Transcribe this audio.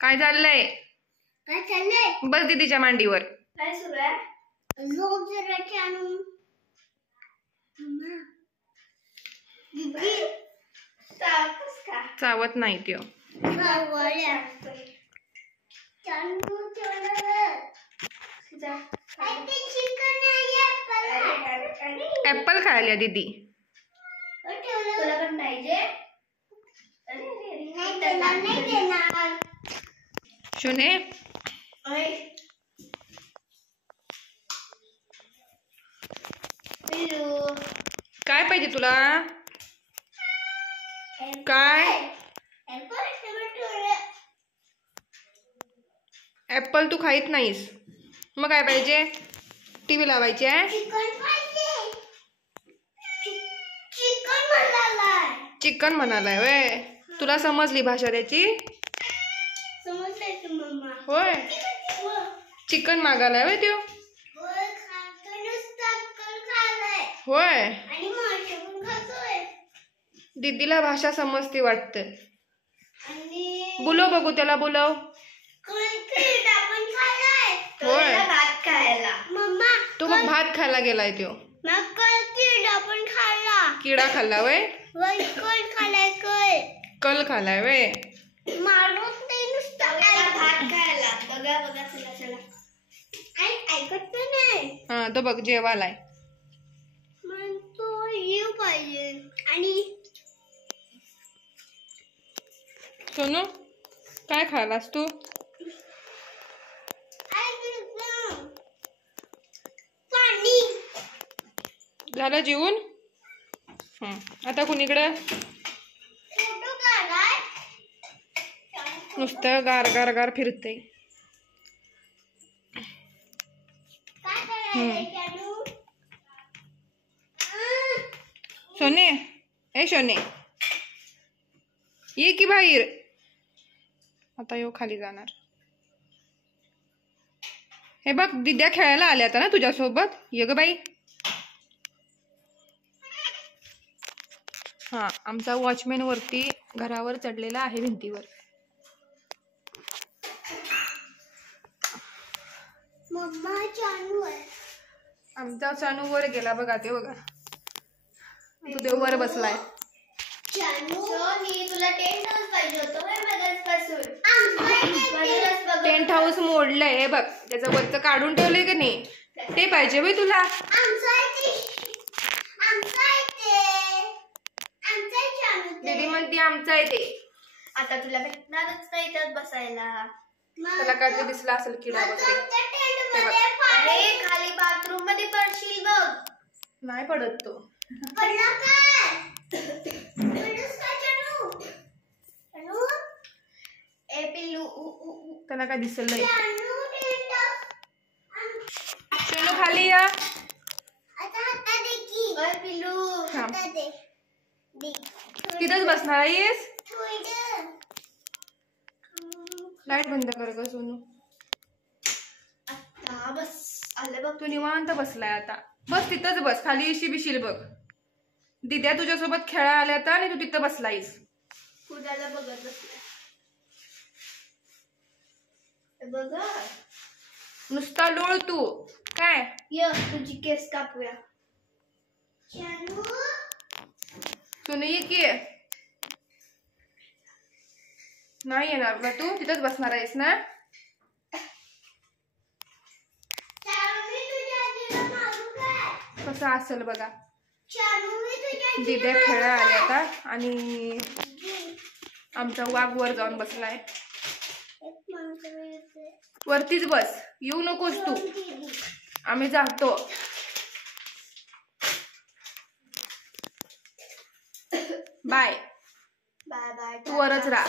काय चाललंय? काय चाललंय? बस दीदीच्या मांडीवर. काय सुरू आहे? झोप जरा चानू. मम्मा. दीदी. चावतस का? चावत नाही त्यो. चावल्या. चानू चोरलं. जा. ते चिकन आहे ऍपल खायला दीदी. तुला पण पाहिजे? नाही देणार. शोने काय पाहिजे तुला? काय? ऍपल तू खाईत नाहीस, मग काय पाहिजे? टीव्ही लावायची आहे? चिकन म्हणालाय वे. तुला समजली भाषा त्याची? होय, चिकन मागायलाय वे त्यो. होय, दीदीला भाषा समजते वाटतं. बोलव बघू त्याला, बोलव. होय, तो मग भात खायला गेलाय त्यो. किडा खाल्ला वय? कल खालाय वे. हा तो बघ जेवालाय. सोनू काय खालास तू? झालं जेवून? आता कुणीकडं? नुसतं गार गार गार फिरते. सोने, ए सोने, ये की बाहेर. आता यो खाली जाणार. हे बघ दिद्या खेळायला आल्या आता ना तुझ्यासोबत. ये ग बाई. हा, आमचा वॉचमॅन वरती घरावर चढलेला आहे भिंतीवर. आमचा चानू वर गेला बघा. ते बघा तू ते वर बसलाय. टेंट हाऊस मोडलंय. हे बघ त्याचं वरचं काढून ठेवलंय का नाही, ते पाहिजे बाई तुला. दीदी म्हणते आमचं आहे ते. आता तुला भेटणारच नाही त्यात बसायला. त्याला काहीतरी दिसला असेल किडा वगैरे. अरे खाली बाथरूम मध्ये पडशील बघ. नाही पडत तो. त्याला काय दिसलं नाही. सोनू खाली या. तिथंच बसणार आहेस? लाईट बंद कर ग सोनू. बस आले बघ. तू निवांत बसलाय आता. बस तिथंच बस. खाली येशी बिशील बघ. दिद्या तुझ्यासोबत खेळायला आल्या आता आणि तू तिथं बसलायस. कुणाला बघत बसलाय बघ. नुसता लोळ तू काय. ये तुझी केस कापूया. सोनू ये की. नाही येणार ना तू? तिथंच बसणार आहेस ना? कसं असेल बघा. दिद्या खेळायला आल्या आता आणि आमचा वाघ वर जाऊन बसलाय. वरतीच बस, येऊ नकोस तू. आम्ही जातो. बाय. Bye bye. तू वरच राहा.